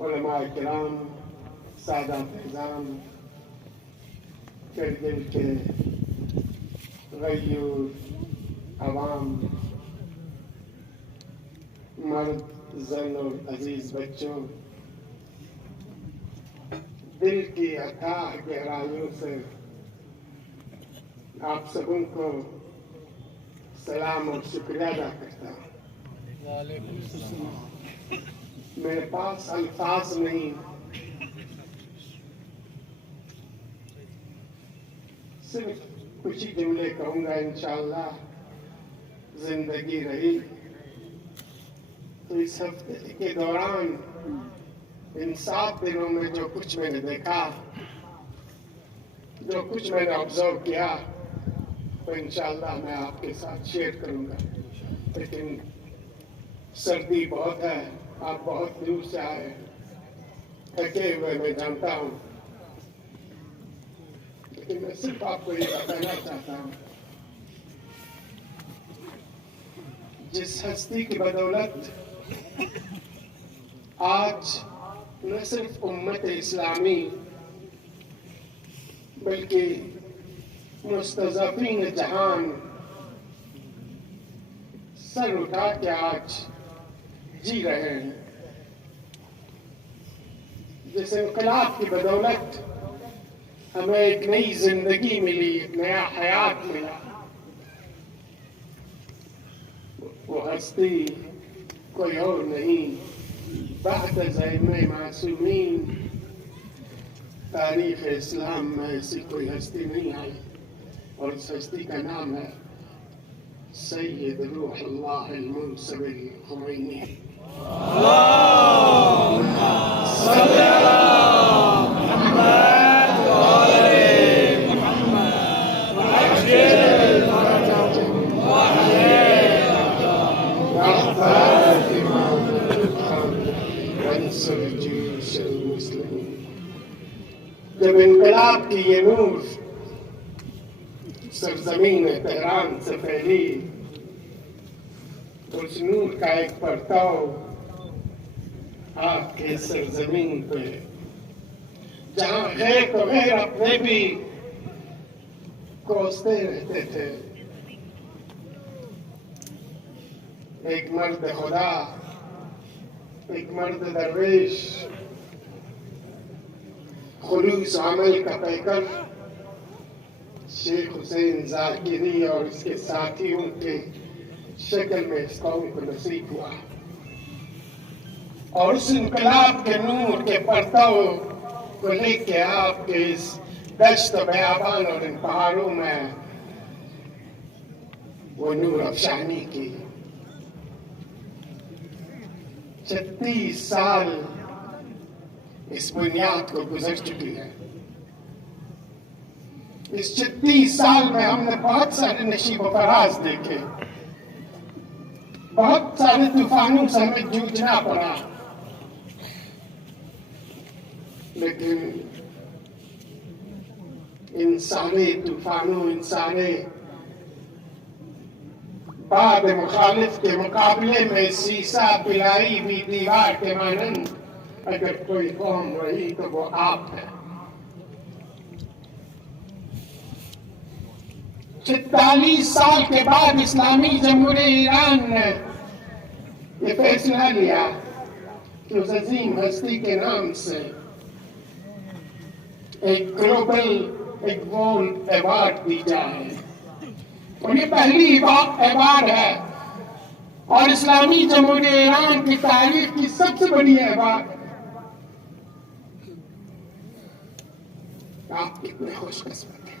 علماء کرام، سادہ فیضان، دل کے غیور عوام، مرد زن اور عزیز بچوں، دل کی اتھاہ گہرائیوں سے آپ سبوں کو سلام اور شکریہ ادا کرتا ہوں۔ میرے پاس الفاظ نہیں، صرف کچھ ہی جملے کہوں گا انشاءاللہ۔ زندگی رہی تو اس ہفتے کے دوران ان 7 دنوں میں جو کچھ میں نے دیکھا، جو کچھ میں نے آبزرو کیا، تو انشاءاللہ میں آپ کے ساتھ شیئر کروں گا۔ لیکن سردی بہت ہے، آپ بہت دور سے آئے، تھکے ہوئے میں جانتا ہوں، لیکن میں صرف آپ کو یہ بتانا چاہتا ہوں، جس ہستی کی بدولت آج نہ صرف امت اسلامی بلکہ مستضعفین جہان سر اٹھا کے آج جی رہے ہیں، جس انقلاب کی بدولت ہمیں ایک نئی زندگی ملی، ایک نیا حیات ملا، وہ ہستی کوئی اور نہیں بعد ذہن معصومین۔ تاریخ اسلام میں ایسی کوئی ہستی نہیں آئی، اور اس ہستی کا نام ہے سید روح اللہ المنصبی خمینی۔ جب انقلاب کی یہ نور سرزمین تہران سے پھیلی، اس نور کا ایک پرتاؤ آپ کے سرزمین پہ، جہاں غیر تو غیر اپنے بھی کوستے رہتے تھے، ایک مرد خدا، ایک مرد درویش، خلوص عمل کا پیکر شیخ حسین ذاکری اور اس کے ساتھیوں کے شکل میں اس قوم کو نصیب ہوا، اور اس انقلاب کے نور کے پرتاؤ کو لے کے آپ کے اس دشت و بیابان اور ان پہاڑوں میں وہ نور افشانی کی۔ 36 سال اس بنیاد کو گزر چکی ہے۔ اس 36 سال میں ہم نے بہت سارے نشیب و فراز دیکھے، بہت سارے طوفانوں سے ہمیں جوجھنا پڑا، لیکن ان سارے طوفانوں، ان سارے باد مخالف کے مقابلے میں سیسا پلائی ہوئی دیوار کے مانند اگر کوئی قوم رہی تو وہ آپ ہے۔ 46 سال کے بعد اسلامی جمہوریہ ایران نے یہ فیصلہ لیا کہ اس عظیم ہستی کے نام سے ایک گلوبل ایوارڈ دی جائے، اور یہ پہلی ایوارڈ ہے اور اسلامی جمہوریہ ایران کی تاریخ کی سب سے بڑی ایوارڈ۔ آپ کتنے خوش قسمت ہیں۔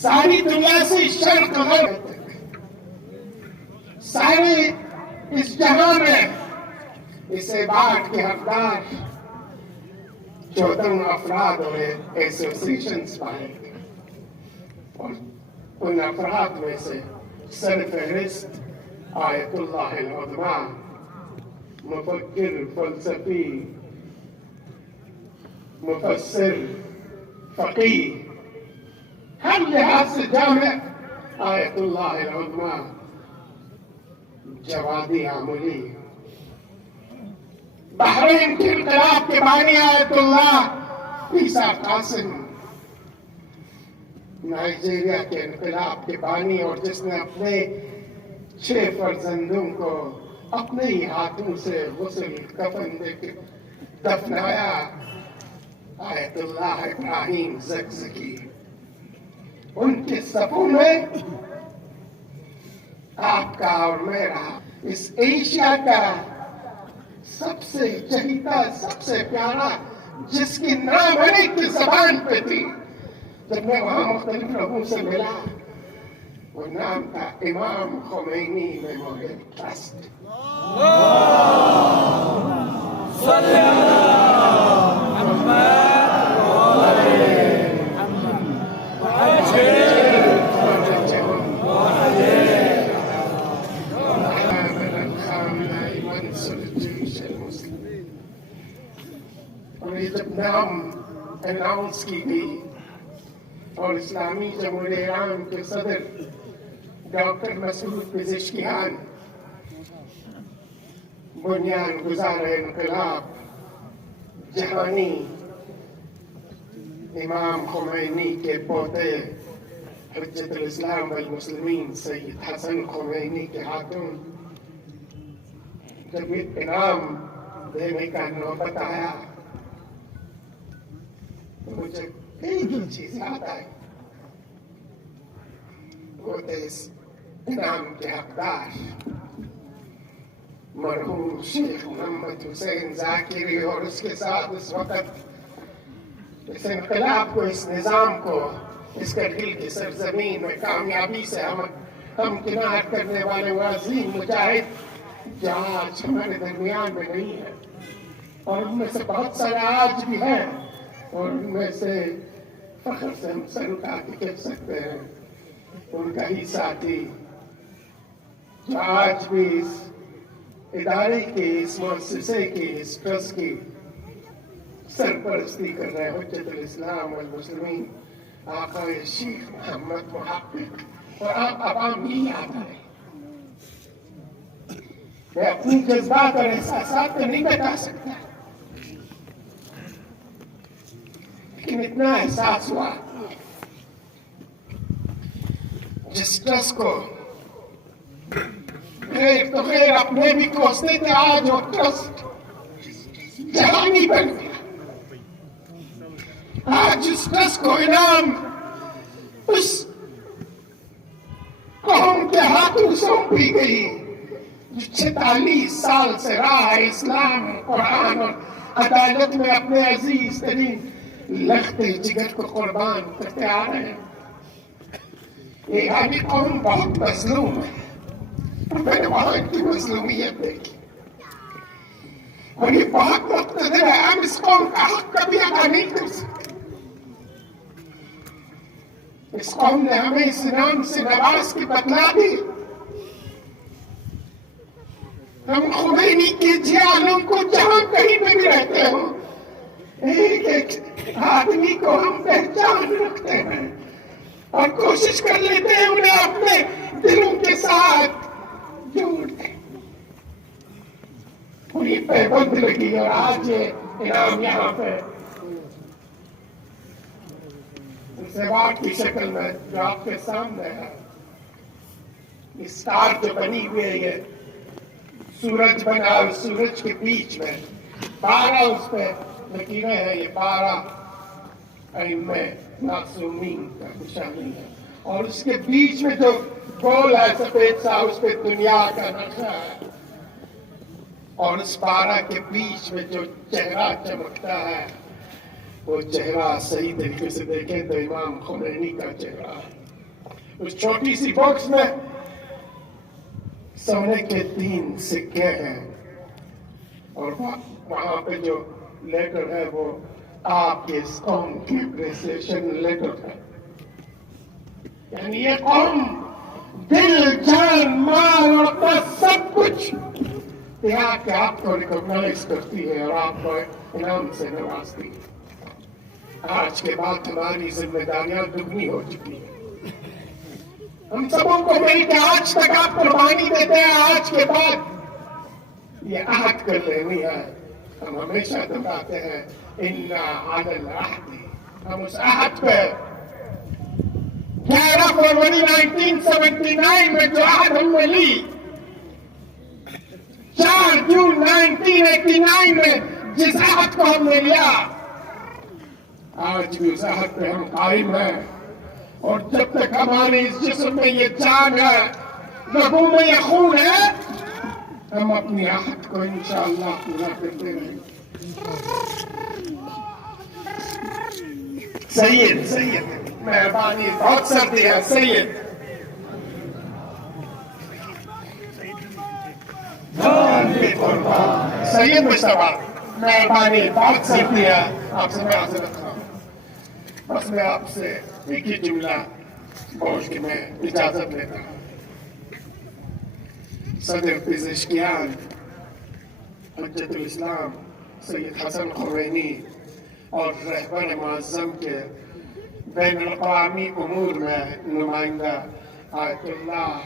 ساری دنیا سے شرق غرب تک، سارے اس جہاں میں اس ایوارڈ کے حقدار 14 افراد اور ایسوسیشنز پائے گئے، اور ان افراد میں سے سرفہرست آیت اللہ العظمیٰ، مفکر، فلسفی، مفسر، فقیہ، ہر لحاظ سے جامع آیت اللہ العظمیٰ جوادی عاملی، بحرین کے انقلاب کے بانی آیت اللہ عیسیٰ قاسم، نائجیریا کے انقلاب کے بانی اور جس نے اپنے 6 فرزندوں کو اپنے ہی ہاتھوں سے غسل کفن دے کے دفنایا، آیت اللہ ابراہیم زکزکی۔ ان کے صفوں میں آپ کا اور میرا، اس ایشیا کا سب سے چہیتا، سب سے پیارا، جس کی نام ہر ایک کی زبان پہ تھی، جب میں وہاں مختلف لوگوں سے ملا، وہ نام تھا امام خمینی میموریل ٹرسٹ۔ اور یہ جب نام اناؤنس کی گئی اور اسلامی جمہوریہ ایران کے صدر ڈاکٹر مسعود پزشکیان، بنیاد گزار انقلاب جہانی، امام خمینی کے پوتے حجت الاسلام والمسلمین سید حسن خمینی کے ہاتھوں جب یہ انعام دینے کا نوبت آیا تو مجھے ایک ہی چیز یاد آئی، وہ تھے اس انعام کے حقدار مرحوم شیخ محمد حسین ذاکری، اور اس کے ساتھ اس وقت اس انقلاب کو، اس نظام کو، اس کرگل کی سرزمین میں کامیابی سے ہم کنار کرنے والے وہ عظیم مجاہد جو آج ہمارے درمیان میں نہیں ہے، اور ان میں سے بہت سارے آج بھی ہیں، اور ان میں سے فخر سے ہم سر اٹھا کے کہہ سکتے ہیں ان کا ہی ساتھی جو آج بھی اس ادارے کی، اس مؤسسے کی، اس ٹرسٹ کی سرپرستی کر رہے ہیں، حجت الاسلام والمسلمین آقا شیخ محمد محقق۔ اور آپ عوام ہی یاد آئے، میں اپنی جذبات اور احساسات کو نہیں بتا سکتا، لیکن اتنا احساس ہوا جس ٹرسٹ کو خیر تو خیر اپنے بھی کوستے تھے، آج وہ ٹرسٹ جہانی بن گیا۔ آج اس ٹرسٹ کو انعام اس قوم کے ہاتھوں سونپی گئی جو 46 سال سے راہ اسلام، قرآن اور عدالت میں اپنے عزیز ترین لختے جگر کو قربان کرتے آ رہے ہیں۔ یہ آبی قوم بہت مظلوم ہے، میں نے وہاں کی مظلومیت دیکھی، اور یہ بہت مقتدر ہے، ہم اس قوم کا حق کبھی ادا نہیں کر سکتے۔ اس قوم نے ہمیں اس انعام سے نواز کے بتلا دی، ہم خمینی کے جیالوں کو جہاں کہیں پہ بھی رہتے ہو، ایک ایک آدمی کو ہم پہچان رکھتے ہیں اور کوشش کر لیتے ہیں انہیں اپنے دلوں کے ساتھ جوڑ دیں۔ پوری پیبند لگی، اور آج یہ انعام یہاں پہ سیواب کی شکل میں جو آپ کے سامنے ہے، اسٹار جو بنی ہوئی ہے، یہ سورج بنا، اور سورج کے بیچ میں 12 اس پہ لکیریں ہیں، یہ 12 ائمہ معصومین کا نشانی ہے، اور اس کے بیچ میں جو گول ہے سفید سا، اس پہ دنیا کا نقشہ ہے، اور اس 12 کے بیچ میں جو چہرہ چمکتا ہے وہ چہرہ صحیح طریقے سے دیکھیں تو امام خمینی کا چہرہ ہے۔ اس چھوٹی سی باکس میں سونے کے 3 سکے ہیں، اور وہاں پہ جو لیٹر ہے وہ آپ کے اس قوم کی اپریسیشن لیٹر ہے، یعنی یہ قوم دل، جان، مال اور اپنا سب کچھ تیاگ کے آپ کو ریکگنائز کرتی ہے اور آپ کو انعام سے نوازتی ہے۔ آج کے بعد ہماری ذمہ داریاں دگنی ہو چکی ہیں، ہم سبوں کو مل کے آج تک آپ قربانی دیتے ہیں، آج کے بعد یہ عہد کر لینی ہے، ہم ہمیشہ دکھاتے ہیں اِنَّا عَلَى الْعَهْدِ، ہم اس عہد پہ 11 فروری 1979 میں جو عہد ہم نے لی، 4 جون 1989 میں جس عہد کو ہم نے لیا، آج بھی اس عہد پہ ہم قائم ہیں، اور جب تک ہمارے اس جسم میں یہ جان ہے، رگوں میں یہ خون ہے، ہم اپنی عہد کو انشاءاللہ پورا کرتے رہیں گے۔ سید مہربانی، بہت سردی ہے، سید سید مصطفیٰ، مہربانی، بہت سردی ہے، آپ سے میں معذرت خواہ ہوں، بس میں آپ سے ایک ہی جملہ بول کے میں اجازت لیتا ہوں۔ صدر پزشکیان حجت الاسلام سید حسن خمینی اور رہبر معظم کے بین الاقوامی امور میں نمائندہ آیت اللہ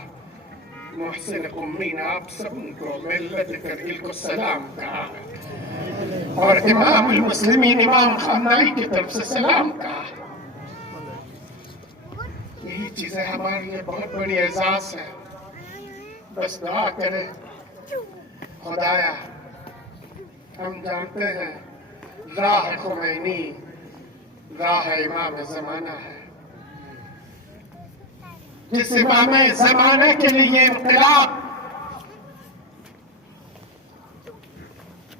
محسن قمی نے آپ سب کو ملت کرگل کو سلام کہا، اور امام المسلمین امام خامنائی کی طرف سے سلام کہا۔ یہی چیزیں ہمارے لیے بہت بڑی اعزاز ہے. بس دعا کریں خدایا ہم جانتے ہیں راہ خمینی راہ امام زمانہ ہے. جس امام زمانہ کے لیے انقلاب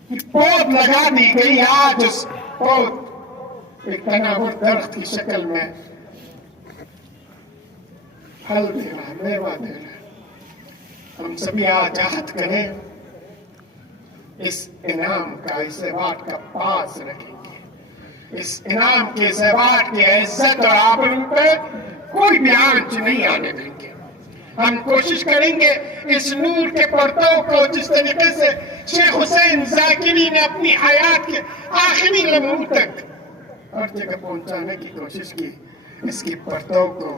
کی پود لگا دی گئی، آج اس پود ایک تناور درخت کی شکل میں پھل دے رہا ہے، میوہ دے رہا ہے. ہم سبھی آج عہد کریں اس انعام کا، اس ایوارڈ کا پاس رکھیں گے. اس انعام کے اس ایوارڈ کی عزت اور آبرو پہ کوئی بھی آنچ نہیں آنے دیں گے. ہم کوشش کریں گے اس نور کے پرتو کو جس طریقے سے شیخ حسین ذاکری نے اپنی حیات کے آخری لمحوں تک ہر جگہ پہنچانے کی کوشش کی، اس کی پرتو کو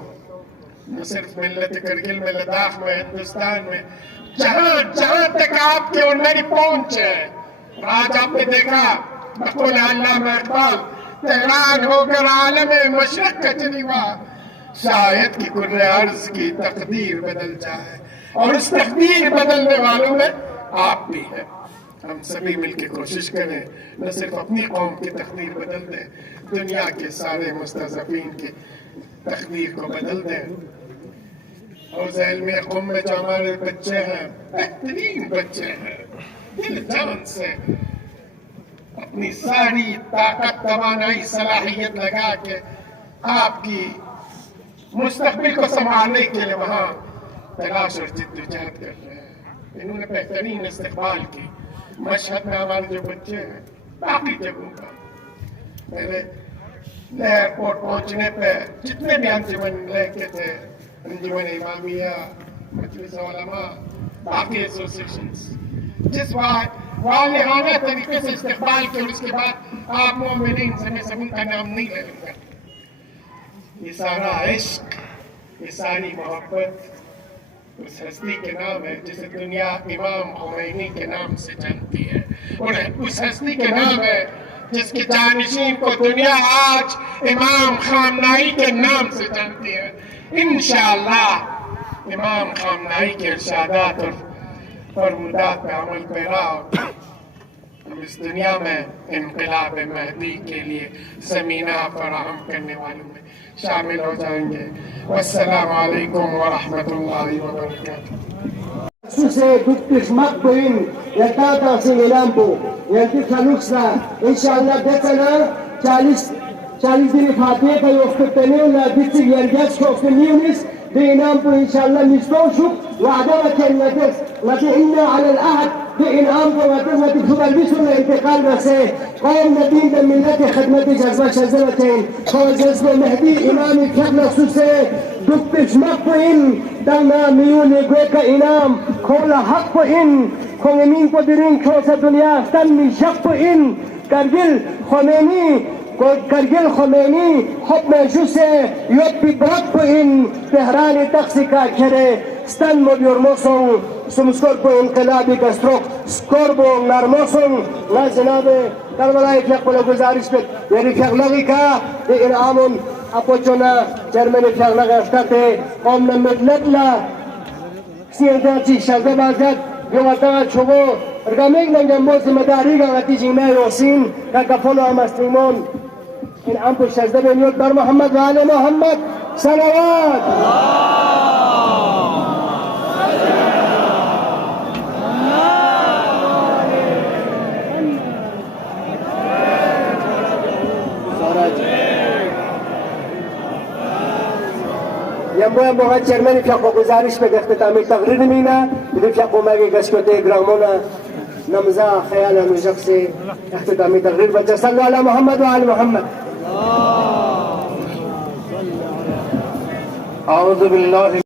نہ صرف ملت کرگل میں، لداخ میں، ہندوستان میں، جہاں تک آپ کے اونری پہنچ ہے. آج آپ نے دیکھا بقول علامہ اقبال، تہران ہو کر عالم مشرق کا جلیوہ، شاید کہ کل عرض کی تقدیر بدل جائے، اور اس تقدیر بدلنے والوں میں آپ بھی ہیں. ہم سبھی مل کے کوشش کریں نہ صرف اپنی قوم کی تقدیر بدل دیں، دنیا کے سارے مستضعفین کی تقدیر کو بدل دیں. اور علم قوم میں جو ہمارے بچے ہیں، بہترین بچے ہیں، دل جان سے اپنی ساری طاقت توانائی صلاحیت لگا کے آپ کی مستقبل کو سنبھالنے کے لیے وہاں تلاش اور جدوجہد کر رہے ہیں. انہوں نے بہترین استقبال کی. مشہد میں ہمارے جو بچے ہیں، باقی جگہوں پر میرے ایئرپورٹ پہنچنے پہ جتنے بھی انجمن لے کے تھے، انجمن امامیہ، مجلس علماء، باقی ایسوسیشنز، جس والہانہ طریقے سے استقبال کے، اور اس کے بعد آپ مومنین سے میں سب ان کا نام نہیں لے لوں گا. یہ سارا عشق، یہ ساری محبت اس ہستی کے نام ہے جسے دنیا امام خمینی کے نام سے جانتی ہے، اور اس ہستی کے نام ہے جس کی جانشین کو دنیا آج امام خامنائی کے نام سے جانتی ہے. انشاءاللہ امام خامنائی کے ارشادات اور فرمودات پہ عمل پیرا ہم اس دنیا میں انقلاب مہدی کے لیے زمینہ فراہم کرنے والوں میں شامل ہو جائیں گے. والسلام علیکم ورحمۃ اللہ وبرکاتہ. Suse duktish makbuhin yatata singilampo yanti kanuksna inşallah dekana 40 dini Fatih'e da yoktu tenevla bitti yergeç yoktu niyenis بإنامكم إن شاء الله نستوشك وعدمك النفس وتعينا على الأحد بإنامكم وتزمة تبلبسوا الانتقال رسيه قوم ندين ملة خدمة جذبة شزرتين قوم جذبة مهدي إمامي كبنا سوسي دكتش مقبئن دلنا ميون يقويك إنام كولا حقبئن كون يمين قدرين كوسة دنيا استنمي شقبئن كرجل خميني کرگل خمینی خود مجوسه یوب بی برد کو این تهرانی تقسی کا کره ستن مبیور موسون سمسکر کو انقلابی کستروک سکور بو نرموسون لا جناب کربلای فیقل گزارش بید یعنی فیقلگی که دی انعامون اپوچونا جرمنی فیقلگ اشتاته قوم نمدلت لا سیردانچی شلده بازد یواتانا چوبو ارگامیگ ننجم موزی مداری گا غتی جیمه روسین که کفولو همستیمون انعام پر شجده بینیوت بر محمد و آل محمد صلوات. یمبو موقع چرمنی فیقو گزارش به اختتامی تقریر مینا بدون فیقو مگی گشکوته گرامونا نمزا خیال نجق سے اختتامی تقریر بچه صلو علی محمد و آل محمد. اعوذ باللہ